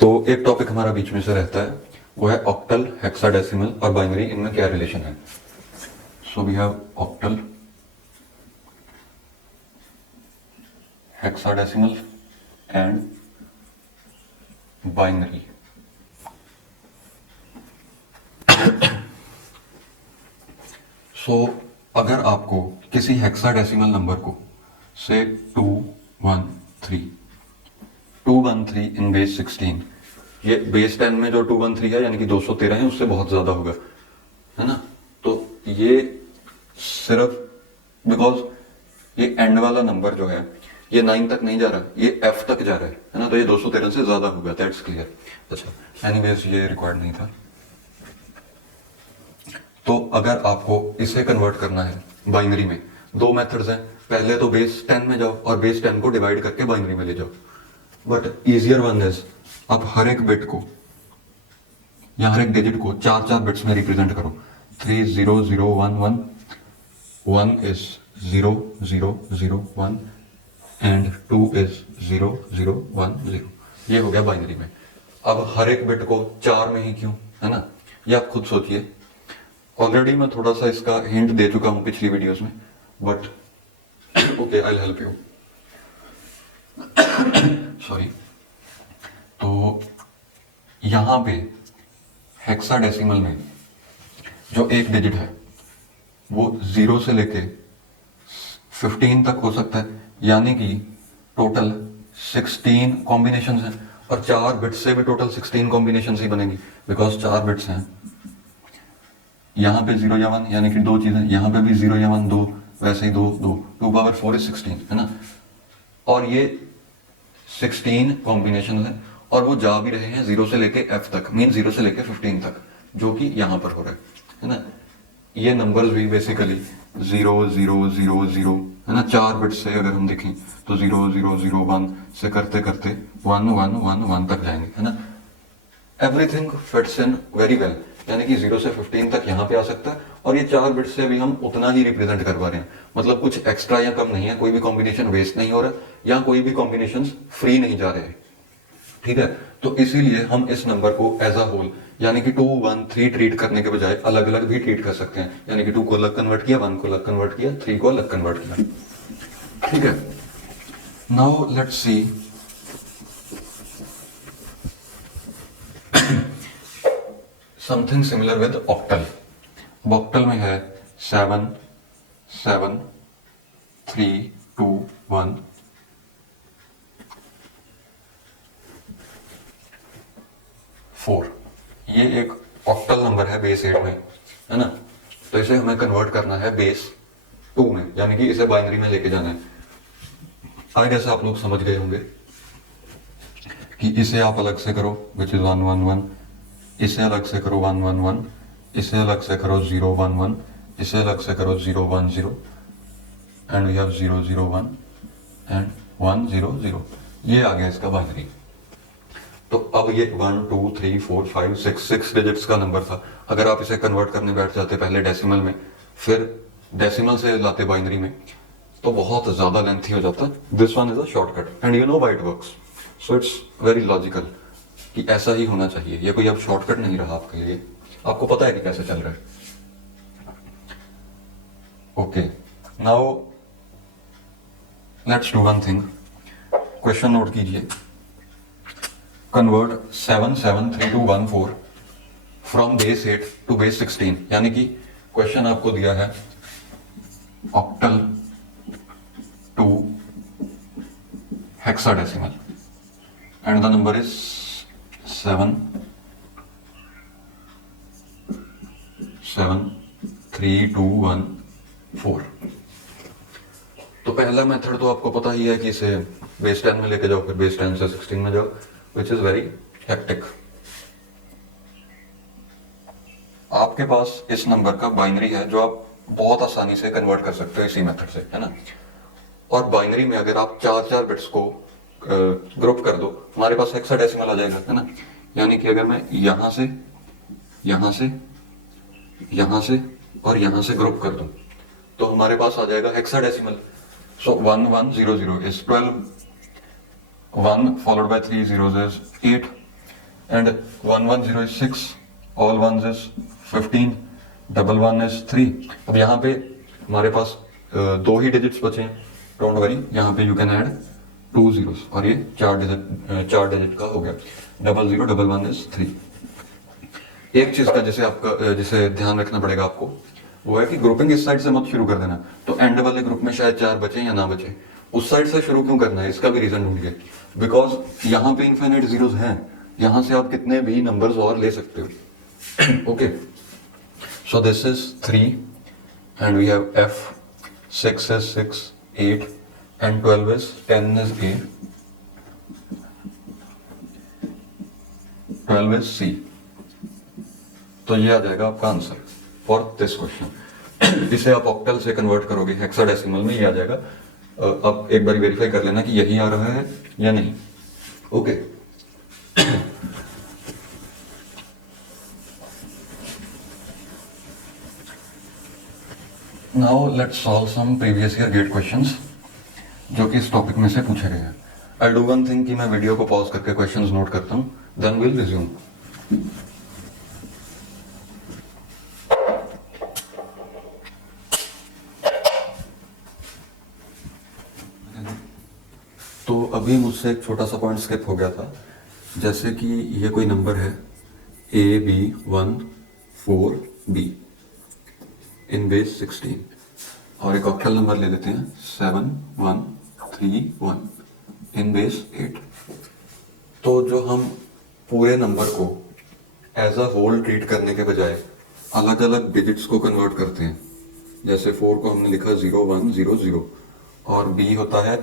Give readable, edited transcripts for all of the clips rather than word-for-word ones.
तो एक टॉपिक हमारा बीच में से रहता है, वो है ऑक्टल, हेक्साडेसिमल और बाइनरी, इनमें क्या रिलेशन है। So we have octal, hexadecimal and binary. So अगर आपको किसी हेक्साडेसिमल नंबर को से 213 इन बेस 16, ये बेस 10 में जो 213 है यानी कि 213 है, उससे बहुत ज्यादा होगा, है ना। तो ये सिर्फ बिकॉज ये एंड वाला नंबर जो है ये 9 तक नहीं जा रहा, ये f तक जा रहा है ना, तो ये 213 से ज्यादा होगा, दैट्स क्लियर। अच्छा, एनीवेज ये रिक्वायर्ड नहीं था। तो अगर आपको इसे कन्वर्ट करना है बाइनरी में, दो मेथड्स हैं। पहले तो बेस 10 में जाओ और बेस 10 को डिवाइड करके बाइनरी में ले जाओ, बट इजियर वन इज आप हर एक बिट को या हर एक डिजिट को 4 बिट्स में रिप्रेजेंट करो। 30011, 1 is 0001 एंड 2 is 0010। ये हो गया बाइनरी में। अब हर एक बिट को 4 में ही क्यों, है ना, ये आप खुद सोचिए। ऑलरेडी मैं थोड़ा सा इसका हिंट दे चुका हूं पिछली वीडियोस में, but okay, I will help you. Sorry. तो यहां पे हेक्साडेसिमल में जो एक डिजिट है वो 0 से लेके 15 तक हो सकता है, यानी कि टोटल 16 कॉम्बिनेशन हैं, और 4 बिट्स से भी टोटल 16 कॉम्बिनेशन ही बनेंगी, बिकॉज 4 बिट्स हैं। यहां पे 0 या 1 यानी कि दो चीजें, यहां पे भी 0 या 1 दो, वैसे ही 2 2 पावर 4 is 16, है ना। और ये 16 कॉम्बिनेशन है, और वो जा भी रहे हैं 0 से लेके f तक, मीन 0 से लेके 15 तक, जो कि यहां पर हो रहा है ना। ये नंबर्स भी बेसिकली 0 0 0 0, है ना। 4 बिट से अगर हम देखें तो 0 0 0 1 से करते करते 1 1 1 1 तक जाएंगे, है ना। Everything fits in very well, यानी कि 0 से 15 तक यहाँ पे आ सकता है, और ये 4 बिट से भी हम उतना ही रिप्रेजेंट कर पा रहे हैं, मतलब कुछ एक्स्ट्रा या कम नहीं है, कोई भी कॉम्बिनेशन वेस्ट नहीं हो रहा, या कोई भी कॉम्बिनेशन फ्री नहीं जा रहे हैं, ठीक है। तो इसीलिए हम इस नंबर को एज अ होल यानी कि 2 1 3 ट्रीट करने के बजाय अलग अलग भी ट्रीट कर सकते हैं, यानी कि 2 को अलग कन्वर्ट किया, 1 को अलग कन्वर्ट किया, 3 को अलग कन्वर्ट किया, ठीक है। Now let's see something similar with octal. Octal में है 7 7 3 2 1 4। ये एक ऑक्टल नंबर है बेस 8 में, है ना। तो इसे हमें कन्वर्ट करना है बेस 2 में, यानी कि इसे बाइनरी में लेके जाना है। आई गेस आप लोग समझ गए होंगे कि इसे आप अलग से करो, विच इज 1 1 1, इसे अलग से करो 1 1 1, इसे अलग से करो 0 1 1, इसे अलग से करो 0 1 0, एंड वी हैव 0 0 1 एंड 1 0 0। ये आ गया इसका बाइनरी। तो अब ये 1 2 3 4 5 6 डिजिट्स का नंबर था। अगर आप इसे कन्वर्ट करने बैठ जाते पहले डेसिमल में, फिर डेसिमल से लाते बाइनरी में, तो बहुत ज्यादा लेंथी हो जाता। This one is a shortcut and you know why it works, so it's very logical कि ऐसा ही होना चाहिए। ये कोई अब शॉर्टकट नहीं रहा आपके लिए, आपको पता है कि कैसे चल रहा है। Okay, now let's do one thing. Question note कीजिए। Convert 7 7 3 2 1 4 from base 8 to base 16, यानी कि क्वेश्चन आपको दिया है octal to hexadecimal and the number is 7 7 3 2 1 4। तो पहला मेथड तो आपको पता ही है कि इसे बेस 10 में लेके जाओ, फिर बेस 10 से 16 में जाओ, which is very hectic। आपके पास इस नंबर का बाइनरी है जो आप बहुत आसानी से कन्वर्ट कर सकते हो इसी मेथड से, है ना। और बाइनरी में अगर आप 4 बिट्स को ग्रुप कर दो, हमारे पास हेक्साडेसिमल आ जाएगा, है ना। यानी कि अगर मैं यहां से यहां से यहां से और यहां से ग्रुप कर दूं, तो हमारे पास आ जाएगा hexadecimal. So 1 1 0 0 is 12, 1 followed by 3 zeros is 8, and 110 is 6, all ones is 15, double 1 is 3। अब यहाँ पे हमारे पास दो ही डिजिट्स बचे हैं, डोंट वरी, यहाँ पे यू कैन ऐड 2 zeros और ये चार डिजिट का हो गया। 00 डबल 1 is 3। एक चीज का जिसे ध्यान रखना पड़ेगा आपको, वो है कि ग्रुपिंग इस साइड से मत शुरू कर देना। तो एंड वाले ग्रुप में शायद 4 बचे या ना बचे, उस साइड से शुरू क्यों करना है, इसका भी रीजन ढूंढिए। बिकॉज यहाँ पे इनफाइनाइट जीरोस हैं, यहाँ से आप कितने भी नंबर्स और ले सकते हो। Okay, so this is 3 and we have F, 6 is 6, 8 and 12 is 10 is A, 12 is C। तो ये आ जाएगा आपका आंसर फॉर दिस क्वेश्चन। इसे आप ऑक्टल से कन्वर्ट करोगे हेक्साडेसिमल में, ये आ जाएगा। अब एक बार वेरीफाई कर लेना कि यही आ रहा है या नहीं। Okay, now let's solve some previous year GATE questions जो कि इस टॉपिक में से पूछे गए हैं। आई डू वन थिंग कि मैं वीडियो को पॉज करके क्वेश्चंस नोट करता हूं, देन विल रिज्यूम। तो अभी मुझसे एक छोटा सा पॉइंट स्किप हो गया था, जैसे कि ये कोई नंबर है AB14B इन बेस 16 और एक ऑक्टल नंबर ले लेते हैं 7131 इन बेस 8। तो जो हम पूरे नंबर को एज अ होल ट्रीट करने के बजाय अलग अलग डिजिट्स को कन्वर्ट करते हैं, जैसे 4 को हमने लिखा 0100 और B होता है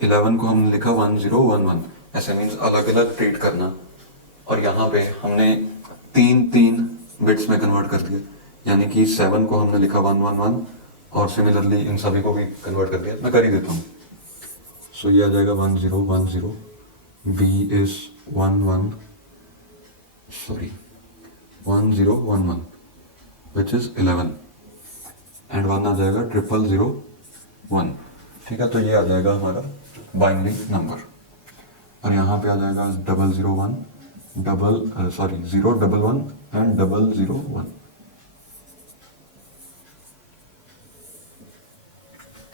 11 को हमने लिखा 1011, ऐसे मीन्स अलग अलग ट्रीट करना। और यहाँ पे हमने 3 बिट्स में कन्वर्ट कर दिया, यानी कि 7 को हमने लिखा 111 और सिमिलरली इन सभी को भी कन्वर्ट कर दिया। मैं कर ही देता हूँ। सो ये आ जाएगा 1010, B is 11 which is 11 and 1 आ जाएगा 0001। ठीक है, तो ये आ जाएगा हमारा बाइनरी नंबर। और यहाँ पे आ जाएगा 001 011 एंड 001।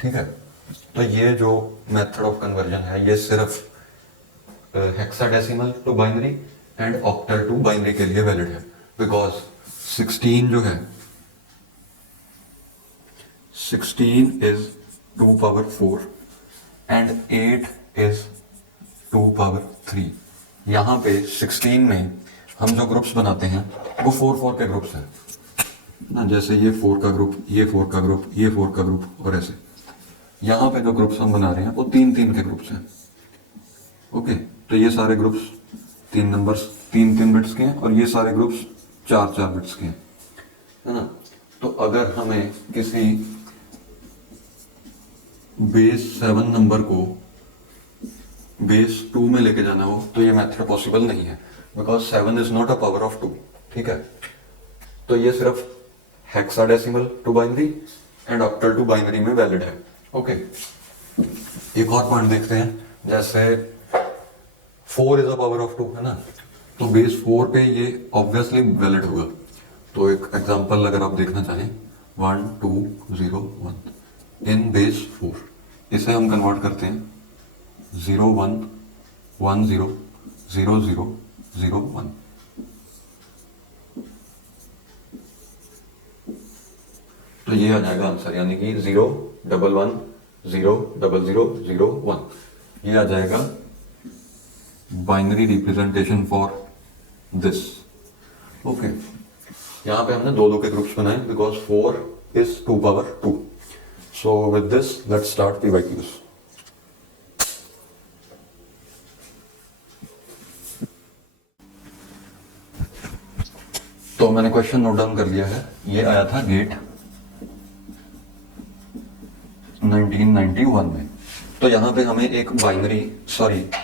ठीक है, तो ये जो मेथड ऑफ कन्वर्जन है ये सिर्फ hexadecimal to binary and octal to binary के लिए वैलिड है। बिकॉज 16 जो है 16 is 2 power 4 and 8 is 2 power 3। यहाँ पे 16 में हम जो ग्रुप्स बनाते हैं वो 4 के ग्रुप्स हैं ना, जैसे ये 4 का ग्रुप, ये 4 का ग्रुप, ये 4 का ग्रुप और ऐसे। यहाँ पे जो ग्रुप्स हम बना रहे हैं वो 3 के ग्रुप्स हैं। ओके, तो ये सारे ग्रुप्स 3 नंबर्स 3 बिट्स के हैं और ये सारे ग्रुप्स 4 बिट्स के हैं, है ना। तो अगर हमें किसी बेस 7 नंबर को बेस 2 में लेके जाना हो तो ये मेथड पॉसिबल नहीं है, because 7 is not a power of 2। ठीक है, तो ये सिर्फ hexadecimal to binary and octal to binary में वैलिड है। ओके, एक और पॉइंट देखते हैं, जैसे 4 इज अ पावर ऑफ 2 है ना, तो बेस 4 पे ये ऑब्वियसली वैलिड होगा। तो एक एग्जांपल अगर आप देखना चाहें 1201 इन बेस 4, इसे हम कन्वर्ट करते हैं 01100001। तो ये आ जाएगा आंसर, यानी कि 011000001। ये आ जाएगा binary representation for this. Okay, यहाँ पे हमने 2 के ग्रुप्स बनाए because 4 is 2 power 2। So with this let's start PYQs। तो मैंने क्वेश्चन नोट डाउन कर लिया है। ये आया था गेट 1991 में। तो यहाँ पे हमें एक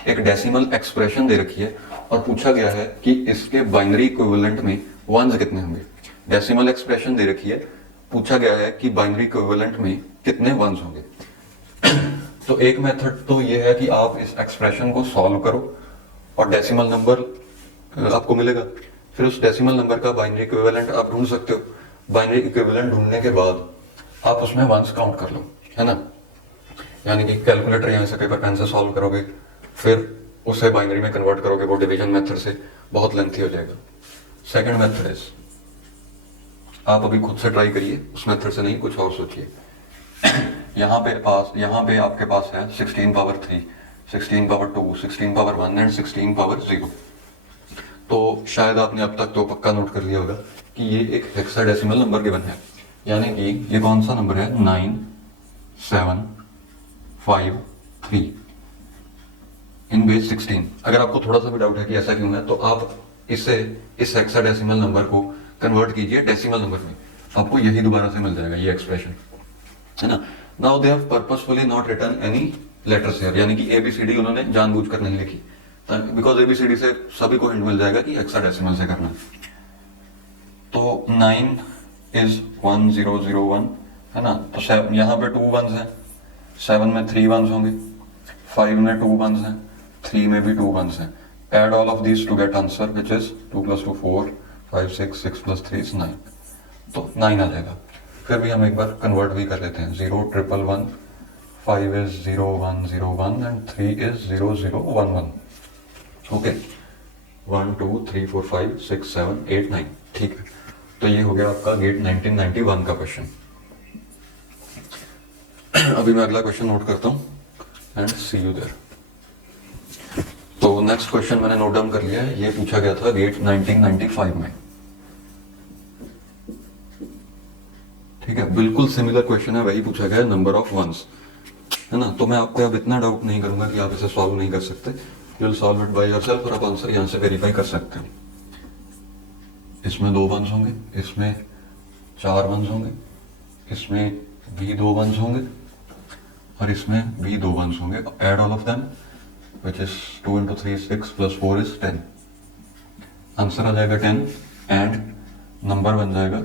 एक डेसिमल एक्सप्रेशन दे रखी है और पूछा गया है कि इसके बाइनरी इक्विवेलेंट में वंस कितने होंगे। डेसिमल एक्सप्रेशन दे रखी है, पूछा गया है कि बाइनरी इक्विवेलेंट में कितने वंस होंगे। तो एक मेथड तो ये है कि आप इस एक्सप्रेशन को सॉल्व करो और डेसिमल नंबर आपको मिलेगा। फिर उस डेसिमल नंबर का बाइनरी इक्विवेलेंट आप ढूंढ सकते हो। बाइनरी इक्विवेलेंट ढूंढने के बाद आप उसमें वंस काउंट कर लो, है ना। यानी कि कैलकुलेटर यहाँ से पेपर पेन से सॉल्व करोगे, फिर उसे बाइनरी में कन्वर्ट करोगे वो डिवीजन मेथड से, बहुत लेंथी हो जाएगा। सेकंड मेथड इज, आप अभी खुद से ट्राई करिए, उस मेथड से नहीं, कुछ और सोचिए। यहाँ पे आपके पास है 16 power 3, 16 power 2, 16 power 1 and 16 power 0। तो शायद आपने अब तक तो पक्का नोट कर लिया होगा कि ये एक हेक्साडेसिमल नंबर गिवन है, यानी कि ये कौन सा नंबर है, 9 7 5 3 इन बेस 16। अगर आपको थोड़ा सा भी डाउट है कि ऐसा क्यों है, तो आप इसे इस हेक्साडेसिमल नंबर को कन्वर्ट कीजिए डेसिमल नंबर में, आपको यही दोबारा से मिल जाएगा ये एक्सप्रेशन, है ना। Now they have purposefully not written any letters here, यानी कि एबीसीडी उन्होंने जानबूझकर नहीं लिखी, बिकॉज एबीसीडी से सभी को हिंट मिल जाएगा कि हेक्साडेसिमल से करना है। तो 9 इज 1001, है ना। तो यहाँ पे 2 1s हैं, 7 में 3 1s होंगे, 5 में 2 1s हैं, 3 में भी 2 1s हैं। Add all of these to get answer which is 2 + 2 4, 5 6, 6 + 3 is 9। तो 9 आ जाएगा। फिर भी हम एक बार कन्वर्ट भी कर लेते हैं, 0 1 1 1, 5 is 0 1 0 1 एंड 3 is 0 0 1 1। ओके, 1 2 3 4 5 6 7 8 9, ठीक है। तो ये हो गया आपका गेट 1991 का क्वेश्चन। अभी मैं अगला क्वेश्चन नोट करता हूँ एंड सी यू देयर। तो नेक्स्ट क्वेश्चन मैंने नोट डाउन कर लिया है, ये पूछा गया था गेट 1995 में, ठीक है। बिल्कुल सिमिलर क्वेश्चन है, वही पूछा गया है, नंबर ऑफ वंस, है ना। तो मैं आपको अब इतना डाउट नहीं करूंगा कि आप इसे सॉल्व नहीं कर सकते, you will solve it by yourself और आप आंसर यहां से वेरीफाई कर सकते हो। इसमें 2 वंस होंगे, इसमें 4 वंस होंगे, इसमें भी 2 वंस होंगे और इसमें भी 2 वंस होंगे। Add all of them which is 2 × 3 6 + 4 is 10। Answer आ जाएगा 10 एंड नंबर बन जाएगा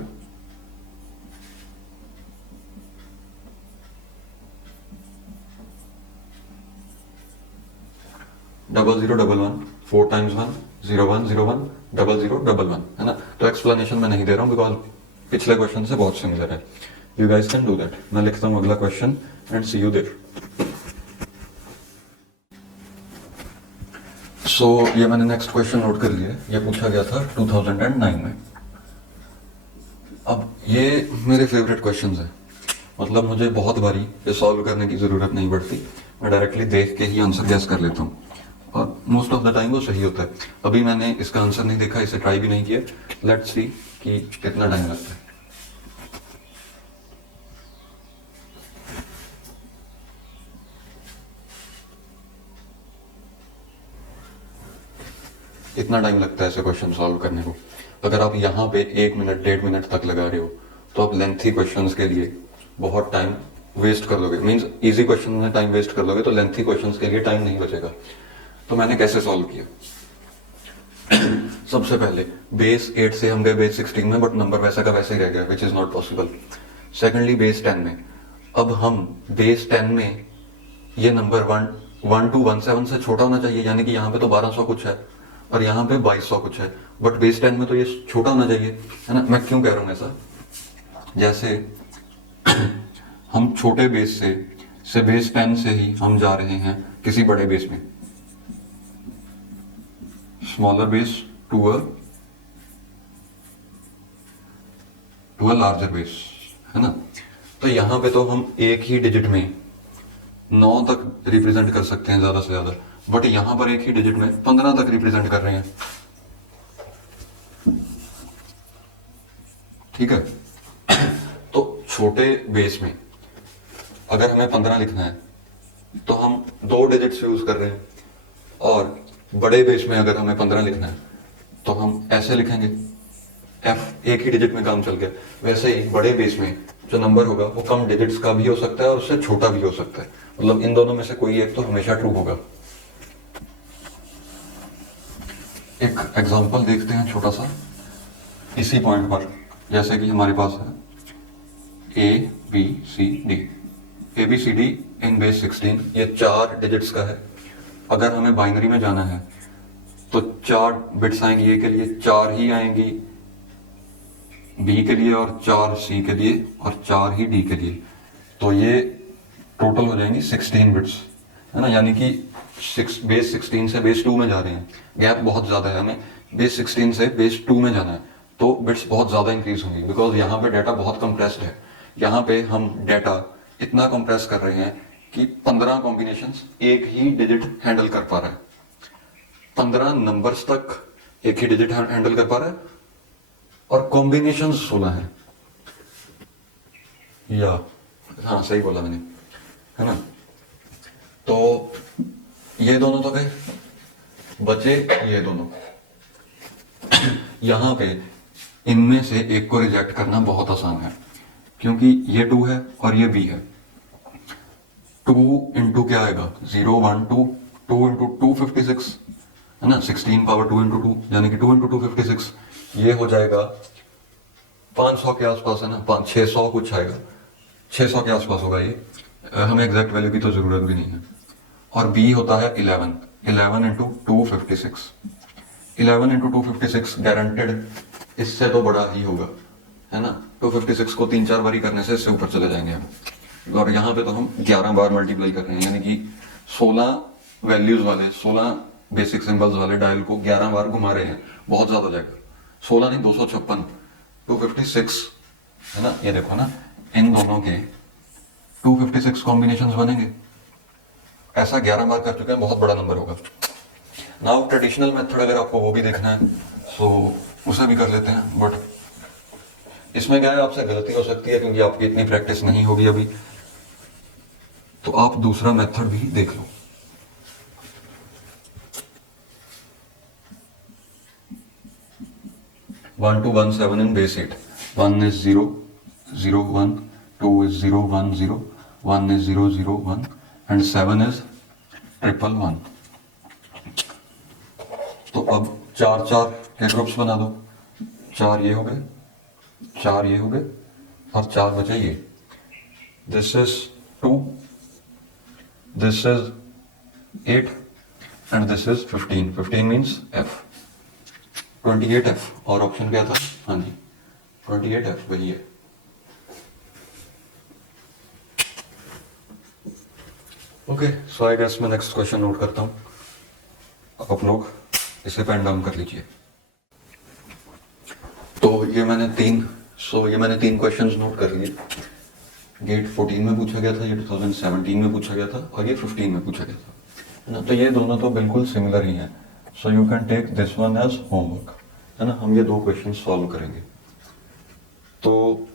0011, 4 × 1 0 1 0 1 0 0 1 1, है ना। तो एक्सप्लेनेशन मैं नहीं दे रहा हूं बिकॉज पिछले क्वेश्चन से बहुत सिमिलर है। You guys can do that. मैं लिखता हूं अगला question and see you there. So ये मैंने नेक्स्ट क्वेश्चन नोट कर लिया है, ये पूछा गया था 2009 में। अब ये मेरे फेवरेट क्वेश्चंस हैं, मतलब मुझे बहुत बारी ये सॉल्व करने की जरूरत नहीं पड़ती, मैं डायरेक्टली देख के ही आंसर गैस कर लेता हूँ और मोस्ट ऑफ द टाइम वो सही होता है। अभी मैंने इसका आंसर नहीं देखा, इसे ट्राई भी नहीं किया, लेट्स सी कि कितना टाइम लगता है। इतना टाइम लगता है ऐसे क्वेश्चन सॉल्व करने को। अगर आप यहाँ पे 1 मिनट 1.5 मिनट तक लगा रहे हो तो आप लेंथी क्वेश्चंस के लिए बहुत टाइम वेस्ट कर लोगे, मींस इजी क्वेश्चन में टाइम वेस्ट कर लोगे तो लेंथी क्वेश्चंस के लिए टाइम नहीं बचेगा। तो मैंने कैसे सॉल्व किया, सबसे पहले बेस 8 से हम गए बेस 16 में, बट नंबर वैसा का वैसे ही रह गया, which is not possible. Secondly base 10 में, अब हम बेस 10 में ये नंबर 1217 से छोटा होना चाहिए, यानी कि यहाँ पे तो 1200 कुछ है और यहाँ पे 2200 कुछ है, बट बेस 10 में तो ये छोटा होना चाहिए, है ना। मैं क्यों कह रहा हूँ ऐसा, जैसे हम छोटे बेस से बेस 10 से ही हम जा रहे हैं किसी बड़े बेस में, smaller base to a larger base, है ना। तो यहां पे तो हम एक ही डिजिट में 9 तक रिप्रेजेंट कर सकते हैं ज्यादा से ज्यादा, बट यहां पर एक ही डिजिट में 15 तक रिप्रेजेंट कर रहे हैं, ठीक है। तो छोटे बेस में अगर हमें 15 लिखना है तो हम 2 डिजिट्स यूज कर रहे हैं, और बड़े बेस में अगर हमें 15 लिखना है तो हम ऐसे लिखेंगे, एफ एक ही डिजिट में काम चल गया। वैसे ही बड़े बेस में जो नंबर होगा वो कम डिजिट्स का भी हो सकता है और उससे छोटा भी हो सकता है, मतलब इन दोनों में से कोई एक तो हमेशा ट्रू होगा। एक एग्जांपल देखते हैं छोटा सा इसी पॉइंट पर, जैसे कि हमारे पास है ABCD इन बेस 16, ये 4 डिजिट्स का है। अगर हमें बाइनरी में जाना है तो 4 बिट्स आएंगी ए के लिए, 4 ही आएंगी बी के लिए और 4 सी के लिए और 4 ही डी के लिए। तो ये टोटल हो जाएंगी 16 बिट्स, है ना। यानी कि बेस 16 से बेस 2 में जा रहे हैं, गैप बहुत ज्यादा है, हमें बेस 16 से बेस 2 में जाना है, तो बिट्स बहुत ज्यादा इंक्रीज होंगी। बिकॉज यहाँ पे डाटा बहुत कंप्रेस्ड है, यहाँ पे हम डाटा इतना कंप्रेस कर रहे हैं कि 15 कॉम्बिनेशंस एक ही डिजिट हैंडल कर पा रहा है, 15 नंबर्स तक एक ही डिजिट हैंडल कर पा रहा है, और कॉम्बिनेशन 16 है। या हाँ सही बोला मैंने, है ना। तो ये दोनों तो गए, बचे ये दोनों। यहां पे इनमें से एक को रिजेक्ट करना बहुत आसान है, क्योंकि ये 2 है और ये b है। 2 इंटू क्या आएगा, 0 1 2, 2 इंटू 2 56, है ना। 16 पावर 2 इंटू 2 यानी कि 2 इंटू 2 56, ये हो जाएगा 500 के आसपास, है ना। 600 कुछ आएगा, 600 के आसपास होगा ये। हमें एग्जैक्ट वैल्यू की तो जरूरत भी नहीं है। और b होता है 11 इंटू 256, 11 इंटू 256 गारंटेड इससे तो बड़ा ही होगा, है ना। 256 को 3-4 बारी करने से इससे ऊपर चले जाएंगे हम। और यहाँ पे तो हम 11 बार मल्टीप्लाई कर रहे हैं, यानी कि 16 वैल्यूज वाले, 16 बेसिक सिंबल्स वाले डायल को 11 बार घुमा रहे हैं, बहुत ज्यादा जाएगा। 16 नहीं, 256, 256, है ना। ये देखो ना, इन दोनों के 256 कॉम्बिनेशंस बनेंगे। ऐसा 11 बार कर चुके हैं, बहुत बड़ा नंबर होगा। नाउ ट्रेडिशनल मेथड अगर आपको वो भी देखना है तो उसे भी कर लेते हैं, बट इसमें क्या है, आपसे गलती हो सकती है क्योंकि आपकी इतनी प्रैक्टिस नहीं होगी अभी, तो आप दूसरा मेथड भी देख लो। One two 1 7 in base 8, 1 is 0 0 1, 2 is 0 1 0, 1 is 0 0 1 and 7 is 111। तो अब 4 के ग्रुप्स बना दो, 4 ये हो गए, 4 ये हो गए और 4 बचे ये। This is 2, this is 8 and this is 15। 15 means F, 28F। और ऑप्शन क्या था, हाँ जी 28F वही है। ओके, सो आई गेस मैं नेक्स्ट क्वेश्चन नोट करता हूं, अब आप लोग इसे पेन डाउन कर लीजिए। तो ये मैंने तीन क्वेश्चंस नोट कर लिए। गेट 14 में पूछा गया था, ये 2017 में पूछा गया था और ये 15 में पूछा गया था, ना। तो ये दोनों तो बिल्कुल सिमिलर ही हैं, so you can take this one as homework, है ना। हम ये 2 क्वेश्चन सॉल्व करेंगे। तो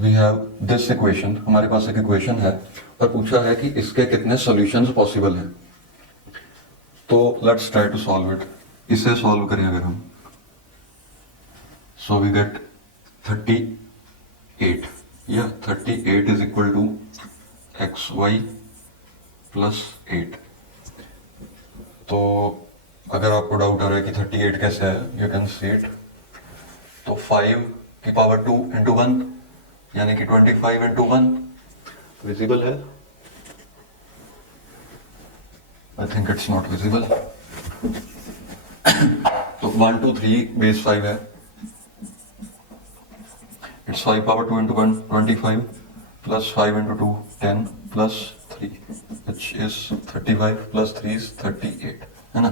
वी हैव दिस इक्वेशन, हमारे पास एक इक्वेशन है और पूछा है कि इसके कितने सॉल्यूशंस पॉसिबल हैं। तो let's try to solve it. इसे सॉल्व करें अगर हम, सो वी गेट 38, या 38 is equal to xy plus 8। तो अगर आपको डाउट आ रहा है कि 38 कैसे है, यू कैन सी इट। तो 5 की पावर 2 इंटू 1 यानी कि 25 इंटू 1 विजिबल है, I think it's not visible. तो 1 2 3 बेस 5 है, it's 5 power 2 into 1 25 plus 5 into 2 10 plus 3 which is 35 plus 3 is 38, है ना।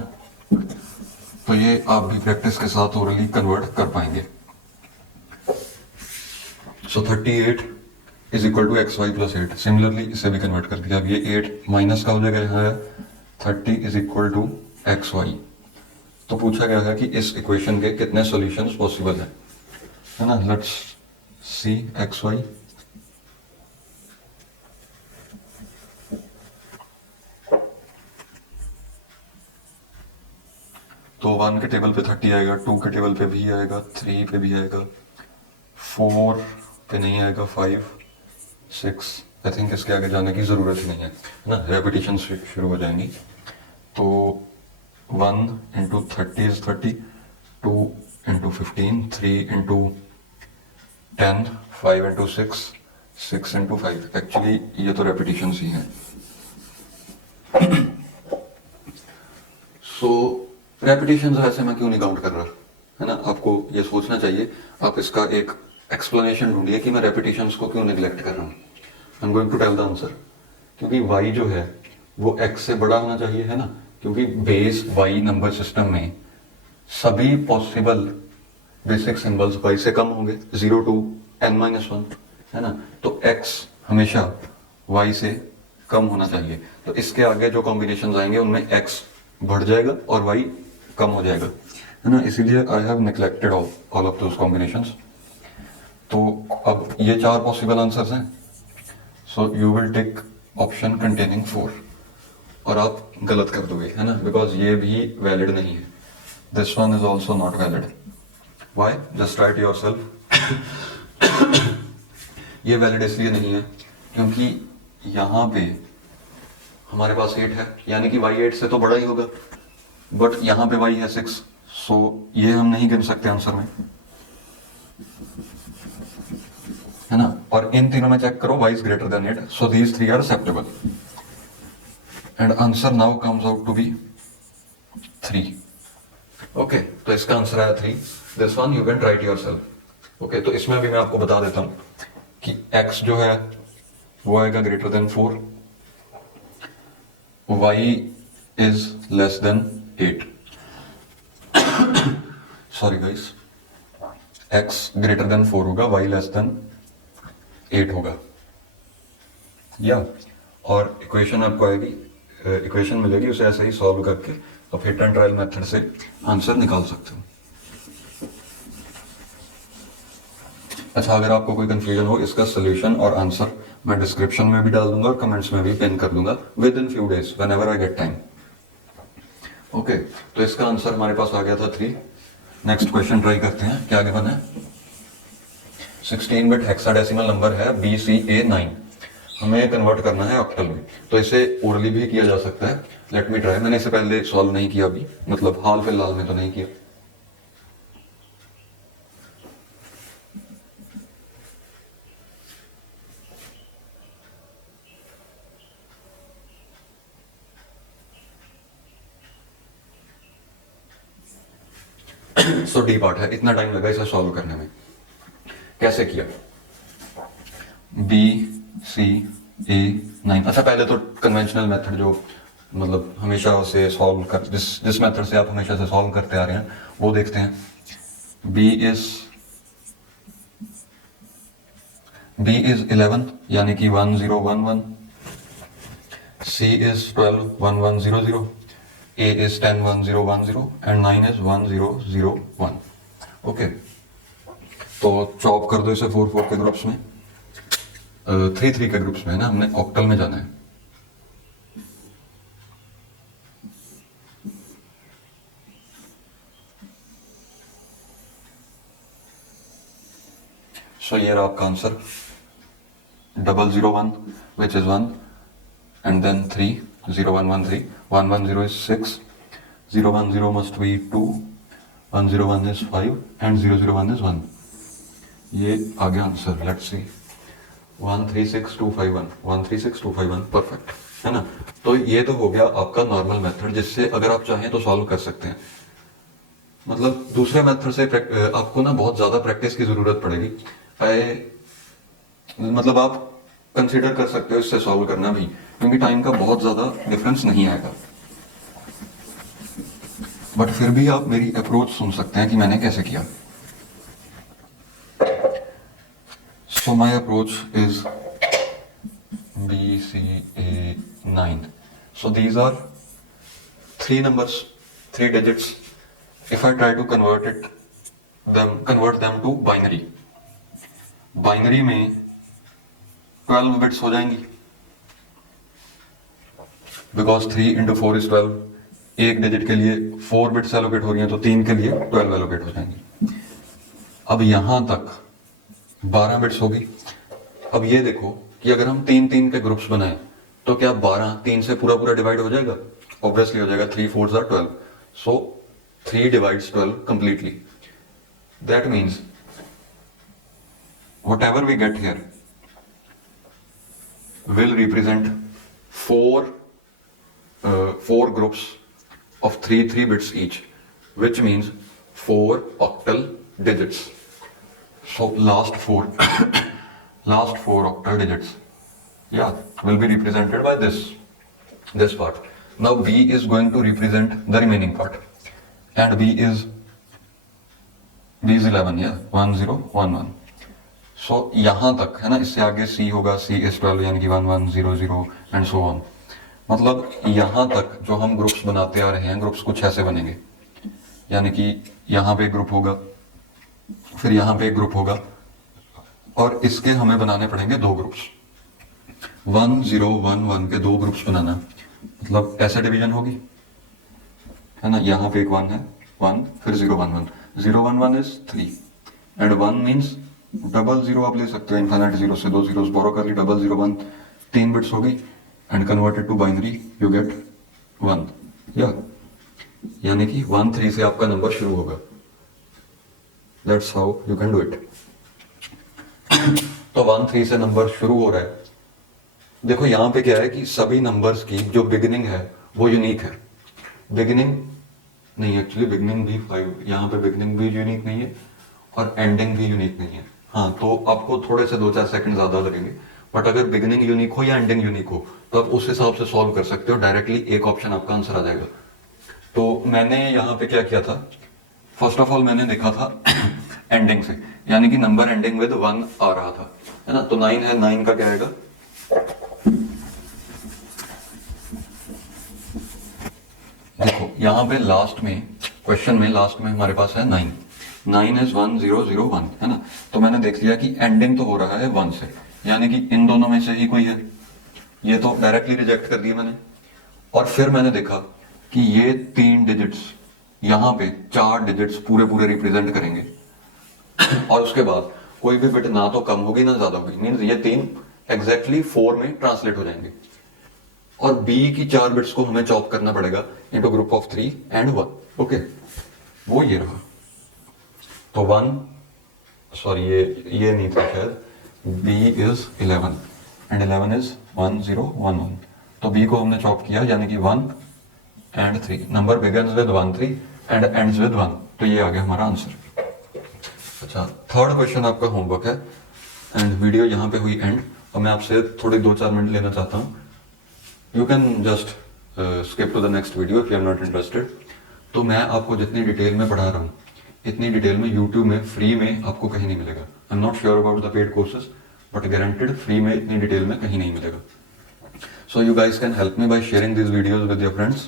तो ये आप भी प्रैक्टिस के साथ ओरली कन्वर्ट कर पाएंगे। So 38 is equal to xy plus 8। Similarly इसे भी कन्वर्ट कर दिया। अब ये 8 माइनस का हो जाएगा, यहाँ है 30 इज इक्वल टू xy। तो पूछा गया है कि इस इक्वेशन के कितने सॉल्यूशंस पॉसिबल है ना। Let's see xy। तो 1 के टेबल पे 30 आएगा, 2 के टेबल पे भी आएगा, 3 पे भी आएगा, 4 पे नहीं आएगा, 5 6, आई थिंक इसके आगे जाने की जरूरत ही नहीं है ना, रेपिटेशन शुरू हो जाएंगी। तो 1 into 30 is 30, 2 into 15, 3 into 10, 5 into 6, 6 into 5। Actually ये तो रेपिटेशन ही हैं। सो रेपिटेशन ऐसे मैं क्यों नहीं काउंट कर रहा, है ना? आपको ये सोचना चाहिए, आप इसका एक एक्सप्लेनेशन ढूंढिए कि मैं रेपिटेशंस को क्यों निगलेक्ट कर रहा हूँ। I am going to tell the answer. क्योंकि y जो है वो x से बड़ा होना चाहिए, है ना? क्योंकि बेस y नंबर सिस्टम में सभी पॉसिबल बेसिक सिंबल्स y से कम होंगे, 0 to n-1, है ना? तो x हमेशा y से कम होना चाहिए। तो इसके आगे जो कॉम्बिनेशन आएंगे उनमें x बढ़ जाएगा और y कम हो जाएगा, है ना? इसीलिए I have neglected all of those combinations. तो अब ये 4 पॉसिबल आंसर्स हैं। So you will take option containing 4 और आप गलत कर दोगे, है ना? बिकॉज ये भी वैलिड नहीं है। This one is also not valid. Why? Just write yourself. ये वैलिड इसलिए नहीं है क्योंकि यहाँ पे हमारे पास 8 है, यानी कि y 8 से तो बड़ा ही होगा, बट यहाँ पे y है 6, सो ये हम नहीं गिन सकते आंसर में, है ना? और इन तीनों में चेक करो, y is greater than 8, so these three are acceptable and answer now comes out to be 3. Okay, तो इसका आंसर आया 3। This one you can write yourself. Okay, तो इसमें भी मैं आपको बता देता हूं कि x जो है वो आएगा greater than 4, y is less than 8। Sorry guys, x greater than 4 होगा, y लेस देन 8 होगा, या और इक्वेशन आपको आएगी, इक्वेशन मिलेगी, उसे ऐसे ही सॉल्व करके आप हिट एंड ट्रायल मेथड से आंसर निकाल सकते हो। अच्छा, अगर आपको कोई कंफ्यूजन हो, इसका सोल्यूशन और आंसर मैं डिस्क्रिप्शन में भी डाल दूंगा और कमेंट्स में भी पिन कर दूंगा with in few days whenever I get time. Okay, तो इसका आंसर हमारे पास आ गया था 3। नेक्स्ट क्वेश्चन ट्राई करते हैं, क्या गिवन है? 16 बिट हेक्साडेसिमल नंबर है BCA9, हमें कन्वर्ट करना है ऑक्टल में। तो इसे ओरली भी किया जा सकता है। Let me try. मैंने इसे पहले सॉल्व नहीं किया अभी, मतलब हाल फिलहाल में तो नहीं किया। सो डी पार्ट है, इतना टाइम लगा इसे सॉल्व करने में। कैसे किया? BCA9। अच्छा, पहले तो कन्वेंशनल मेथड जो मतलब हमेशा उसे सॉल्व कर, जिस मेथड से आप हमेशा से सॉल्व करते आ रहे हैं वो देखते हैं। B is 11, यानी कि 1011। C is 12, 1100। A is 10, 1010 and 9 is 1001। Okay, तो चॉप कर दो इसे 4 के ग्रुप्स में, 3 के ग्रुप्स में, है ना? हमने ऑक्टल में जाना है। सो ये रहा आपका answer, 001 which is 1 and then 3, 0113, 110 is 6, 010 must be 2, 101 is 5 and 001 is 1। ये आ गया आंसर। लेट्स सी, 136251, 136251, परफेक्ट, है ना? तो ये तो हो गया आपका नॉर्मल मेथड, जिससे अगर आप चाहें तो सॉल्व कर सकते हैं। मतलब दूसरे मेथड से आपको ना बहुत ज्यादा प्रैक्टिस की जरूरत पड़ेगी। मतलब आप कंसीडर कर सकते हो इससे सॉल्व करना भी, क्योंकि टाइम का बहुत ज्यादा डिफरेंस नहीं आएगा। बट फिर भी आप मेरी अप्रोच सुन सकते हैं कि मैंने कैसे किया। So my approach is BCA9। So these are 3 numbers, 3 digits। If I try to convert them to binary, binary में 12 बिट्स हो जाएंगी, बिकॉज 3 into 4 is 12। एक डिजिट के लिए 4 बिट्स एलोकेट हो रही हैं, तो 3 के लिए 12 एलोकेट हो जाएंगी। अब यहां तक 12 बिट्स होगी। अब ये देखो कि अगर हम 3 के ग्रुप्स बनाए तो क्या 12 3 से पूरा डिवाइड हो जाएगा? ऑब्वियसली हो जाएगा। 3 4s are 12, so 3 divides 12 completely। That means whatever we get here will represent four groups of 3 bits each, which means 4 octal digits. So last four last 4 octal digits, yeah, will be represented by this part. Now B is going to represent the remaining part, and B is 11, yeah, 1 0 1 1. सो यहां तक है ना, इससे आगे C होगा, C is 12 यानी कि 1 1 0 0 and so on. मतलब यहां तक जो हम ग्रुप्स बनाते आ रहे हैं, ग्रुप्स कुछ ऐसे बनेंगे, यानी कि यहां पे एक ग्रुप होगा, फिर यहां पे एक ग्रुप होगा, और इसके हमें बनाने पड़ेंगे 2 ग्रुप्स। 1 0 1 1 के 2 ग्रुप्स बनाना, मतलब ऐसे डिवीजन होगी, है ना। यहां पे एक 1 है, 1, फिर 0 1 1, 0 1 1 इज 3, एंड 1 मीन्स डबल 0 आप ले सकते हो, इन्फिनिट 0 से 2 zeros बोरो कर ली, डबल 0 1, 3 बिट्स होगी, and converted to binary you get 1, या यानी कि 1 3 से आपका नंबर शुरू होगा। That's how you can do it. तो 1 3 से नंबर शुरू हो रहा है। देखो यहां पे क्या है कि सभी नंबर्स की जो बिगिनिंग है वो यूनिक है। बिगिनिंग नहीं, एक्चुअली बिगिनिंग भी 5, यहाँ पे बिगिनिंग भी यूनिक नहीं है और एंडिंग भी यूनिक नहीं है। हाँ, तो आपको थोड़े से 2-4 सेकंड ज्यादा लगेंगे, बट अगर बिगिनिंग यूनिक हो या एंडिंग यूनिक हो तो आप उस हिसाब से सॉल्व कर सकते हो, डायरेक्टली एक ऑप्शन आपका आंसर आ जाएगा। तो मैंने यहाँ पे क्या किया था, फर्स्ट ऑफ ऑल मैंने देखा था एंडिंग से, यानी कि नंबर एंडिंग विद 1 आ रहा था, है ना। तो 9 है, 9 का क्या आएगा, देखो यहाँ पे लास्ट में क्वेश्चन में लास्ट में हमारे पास है 9, 9 इज 1 0 0 1, है ना। तो मैंने देख लिया कि एंडिंग तो हो रहा है 1 से, यानी कि इन दोनों में से ही कोई है, ये तो डायरेक्टली रिजेक्ट कर दिया मैंने। और फिर मैंने देखा कि ये 3 डिजिट्स यहाँ पे 4 डिजिट्स पूरे पूरे रिप्रेजेंट करेंगे, और उसके बाद कोई भी बिट ना तो कम होगी ना ज्यादा होगी, मीन्स ये 3 एग्जैक्टली 4 में ट्रांसलेट हो जाएंगे। और B की 4 बिट्स को हमें चॉप करना पड़ेगा into group of 3 and 1, okay, वो ये रहा। तो 1, सॉरी ये नहीं था शायद, B इज 11 एंड 11 इज 1 0 1 1। तो B को हमने चॉप किया, यानी कि 1 and 3, number begins with 1 3 and ends with 1, तो ये आ गया हमारा आंसर। अच्छा, थर्ड क्वेश्चन आपका होमवर्क है, एंड वीडियो यहाँ पे हुई एंड, और मैं आपसे थोड़े 2-4 मिनट लेना चाहता हूँ। You can just skip to the next video if you are not interested. तो मैं आपको जितनी डिटेल में पढ़ा रहा हूँ, इतनी डिटेल में यूट्यूब में फ्री में आपको कहीं नहीं मिलेगा। I am not sure about the paid courses, but guaranteed free में इतनी डिटेल में कहीं नहीं मिलेगा। So you guys can help me by sharing this videos with your friends.